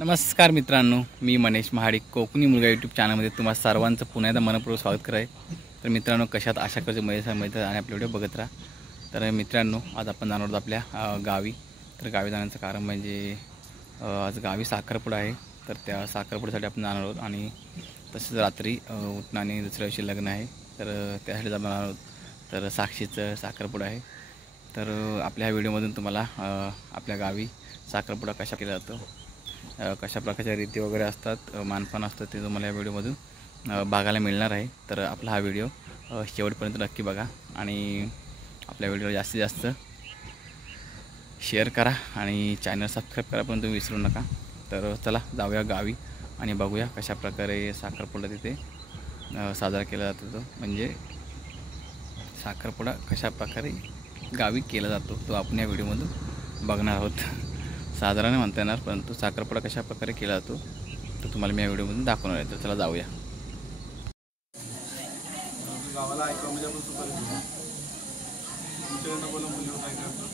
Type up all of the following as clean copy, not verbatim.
नमस्कार मित्रांनो, मी मनीष महाडिक कोकणी मुलगा यूट्यूब चॅनलमध्ये तुम्हा सर्वांचं पुन्हा एकदा मनपूर्वक स्वागत कराय। तर मित्रांनो, कशात आशा करतो मध्ये आणि आपले व्हिडिओ बघत राहा। तर मित्रांनो, आज आपण जाणार आहोत आपल्या गावी। तर गावी जाण्याचं कारण म्हणजे आज गावी साखरपुडा आहे। तर त्या साखरपुड्यासाठी आपण जाणार आहोत आणि तसेच रात्री उठणं आणि दुसऱ्या दिवशी लग्न आहे। तर त्यासाठी जाणार आहोत। तर साक्षीचं साखरपुडा आहे। तर आपल्या ह्या व्हिडिओमधून तुम्हाला आपल्या गावी साखरपुडा कशा केला जातो, कशा प्रकारच्या रीती वगैरे असतात, मानपान असतं, ते तुम्हाला या व्हिडिओमधून बघायला मिळणार आहे। तर आपला हा व्हिडिओ शेवटपर्यंत नक्की बघा आणि आपल्या व्हिडिओला जास्तीत जास्त शेअर करा आणि चॅनल सबस्क्राईब करा पण तुम्ही विसरू नका। तर चला जाऊया गावी आणि बघूया कशा प्रकारे साखरपुडा तिथे साजरा केला जातो। म्हणजे साखरपुडा कशा प्रकारे गावी केला जातो तो आपण या व्हिडिओमधून बघणार आहोत। साधारण म्हणता येणार, परंतु साखरपुडा कशा प्रकारे केला जातो तो तुम्हाला मी या व्हिडिओमधून दाखवणार आहे। तर चला जाऊया। गावाला ऐका म्हणजे आपण सुपारी तुमच्याकडनं बोला मुलीवर काय करतो।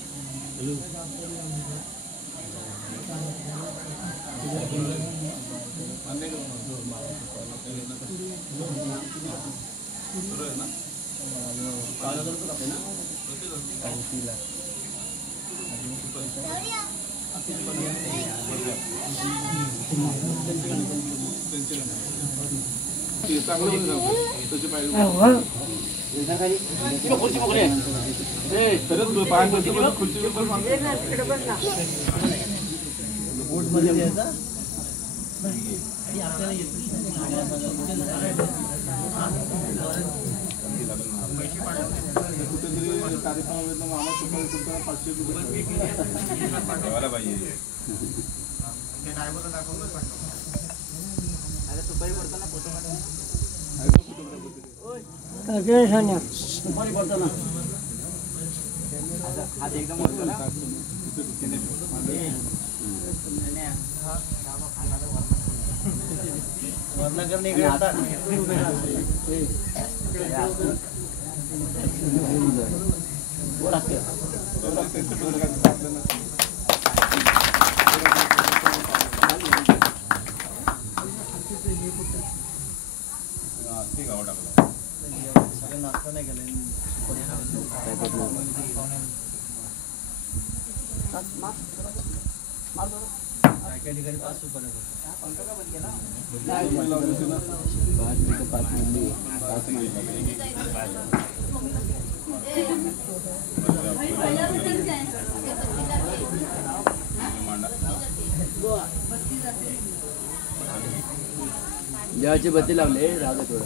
जेवायची बत्ती लावले राहू दे थोडं।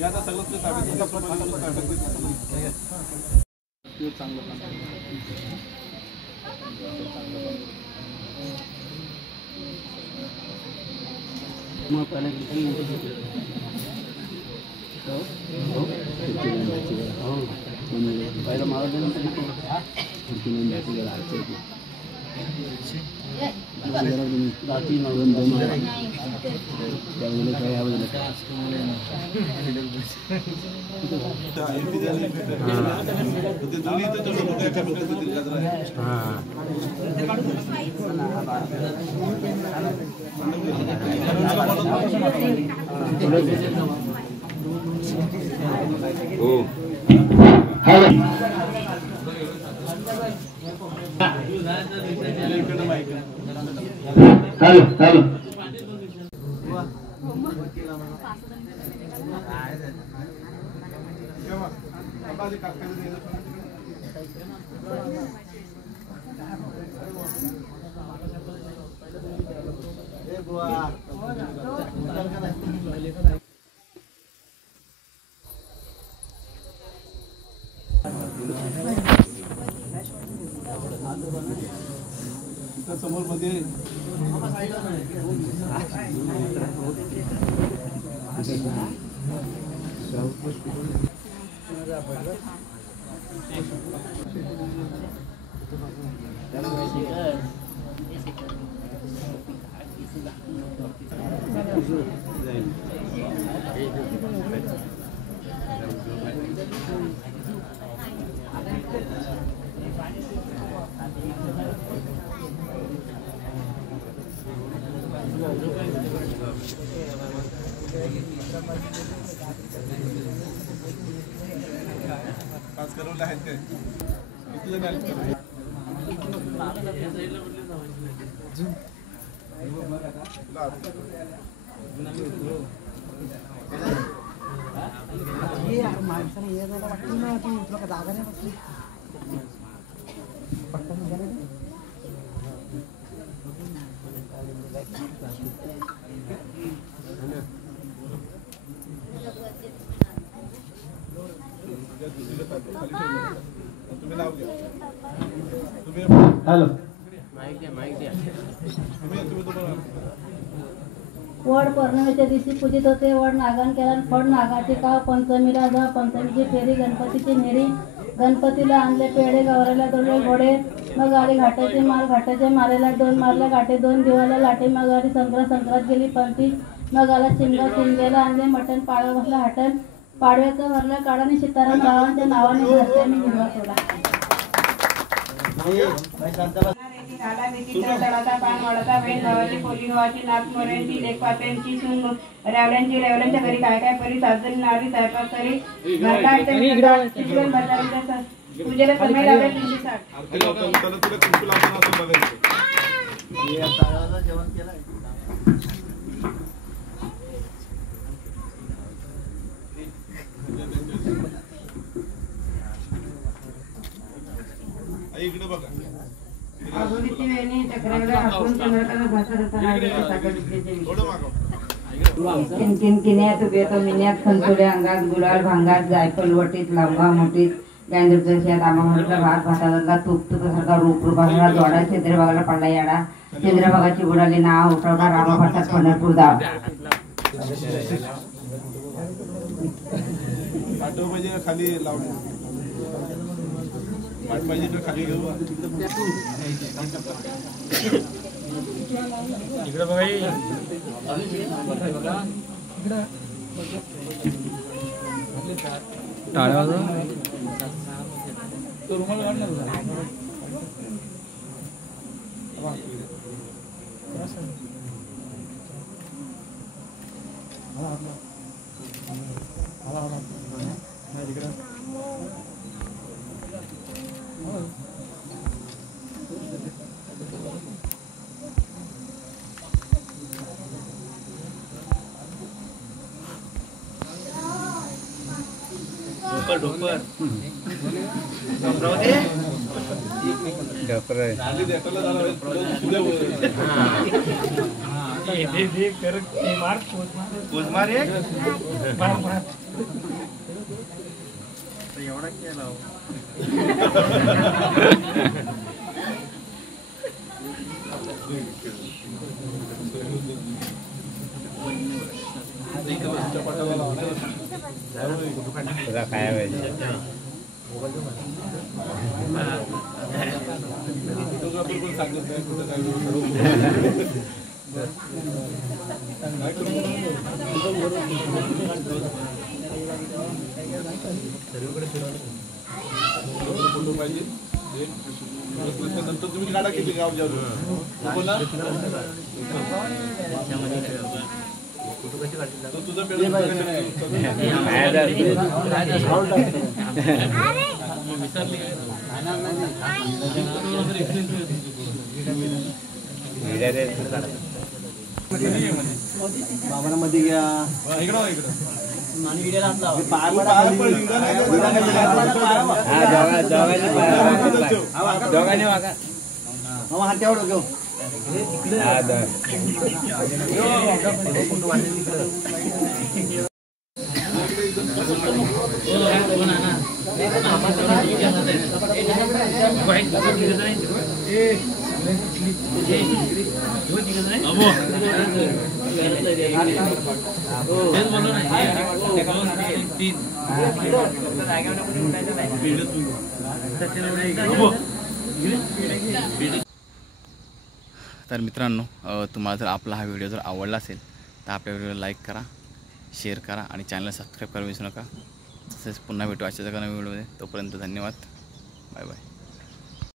या आता सगळं ते ताब्यात चांगलं मग पहिलं मला रात्री समोर मध्ये पाच करोड आहेत काय किती जण आहेत तुम्ही नाव घ्या तुम्ही हॅलो वड पौर्णिमेच्या दिवशी पूजित होते. वड नागान केला फळ नागाचे काव. पंचमीला जा पंचमीची फेरी गणपतीची नेरी. गणपतीला आणले पेढे गौराला दोडले घोडे. मग आली घाटाचे माल. घाटाचे मारेला डोल मारला घाटे दोन दिवाला लाटे. मग आली संक्रांत गेली पंथी. मग आला चिमगा चिमग्याला आणले मटण. पाडवा बसला हटण. पाडव्याचं भरलं काढाने सीताराम रावांच्या नावाने घरच्यांनी हिरवा सोडा. नाला विचित्र तळाचा पान वळाचा वेण गावाची पोली गावाची नाक मोऱ्यांची लेखपात्यांची सून रेवल्यांच्या घरी काय काय परी साजरी नारी स्वयंपाक करी चिकन भरणाऱ्यांच्या पूजेला समय लावले 360. इकडे बघा आधुनिकची वेणी चक्राकडे हाकून चंद्रकाला भाषा किनकिन्यात उभे तो मिन्यात खंचुले अंगात गुलाल भांगात जायफल वटीत लांबा मोठीत गांधीच्या शेत आंबामोडीतला भात भाताचा तूप तुपासारखा रूप रूपासारखा जोडा चंद्रभागाला पडला याडा. चंद्रभागाची बुडाली नाव उठवला रामा भट्टात पंढरपूर दाव. पाठव म्हणजे खाली लावले पाठ पाहिजे तर खाली घेऊ इकडे बघा टाळ्या तो रुमाल काढला ढोपर एवढा केला तुला काय पाहिजे नंतर तुम्ही गाडा किती गाव जाऊ तुझं मध्ये घ्या इकडं इकडं दोघांनी वागा हात तेवढं घेऊ तर मित्रांनो, तुम्हाला जर आपला हा व्हिडिओ जर आवडला असेल तर आपल्या व्हिडिओला लाईक करा, शेअर करा आणि चॅनलला सबस्क्राईब करायला विसरू नका. तसेच पुन्हा भेटू अशाच एका नवीन व्हिडिओमध्ये. तोपर्यंत धन्यवाद. Bye bye.